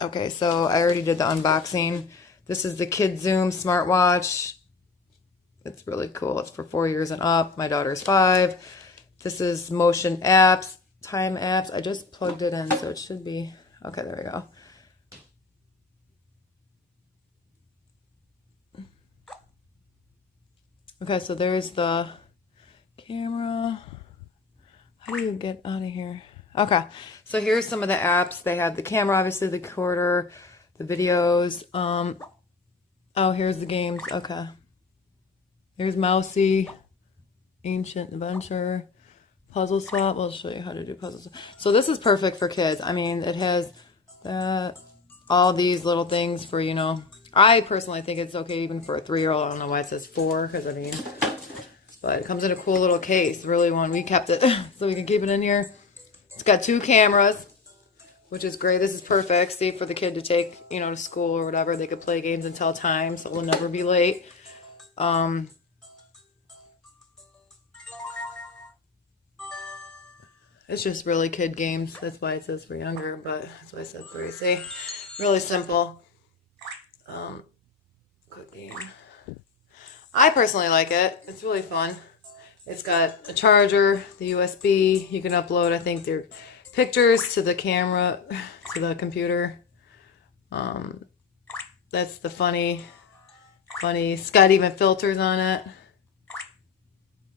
Okay, so I already did the unboxing. This is the Kid Zoom smartwatch. It's really cool. It's for 4 years and up. My daughter's 5. This is motion apps, time apps. I just plugged it in, so it should be... Okay, there we go. Okay, so there's the camera. How do you get out of here? Okay, so here's some of the apps. They have the camera, obviously, the recorder, the videos. Oh, here's the games. Okay. Here's Mousy, Ancient Adventure, Puzzle Swap. We'll show you how to do puzzle swap. So this is perfect for kids. I mean, it has that, all these little things for, you know, I personally think it's okay even for a 3-year-old. I don't know why it says 4, because I mean, but it comes in a cool little case. Really one. We kept it so we can keep it in here. It's got 2 cameras, which is great. This is perfect. See, for the kid to take, you know, to school or whatever. They could play games until time, so we'll never be late. It's just really kid games. That's why it says for younger, but that's why I said 3. See? Really simple. Quick game. I personally like it. It's really fun. It's got a charger, the USB. You can upload, I think, their pictures to the camera, to the computer. That's the funny. It's got even filters on it.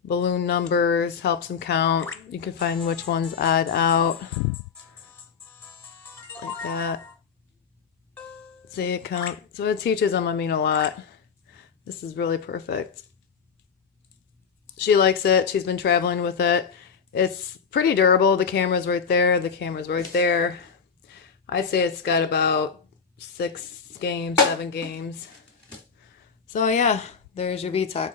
Balloon numbers, helps them count. You can find which ones add out. Like that. See it count. So it teaches them, I mean, a lot. This is really perfect. She likes it. She's been traveling with it. It's pretty durable. The camera's right there. The camera's right there. I'd say it's got about 6 games, 7 games. So yeah, there's your VTech.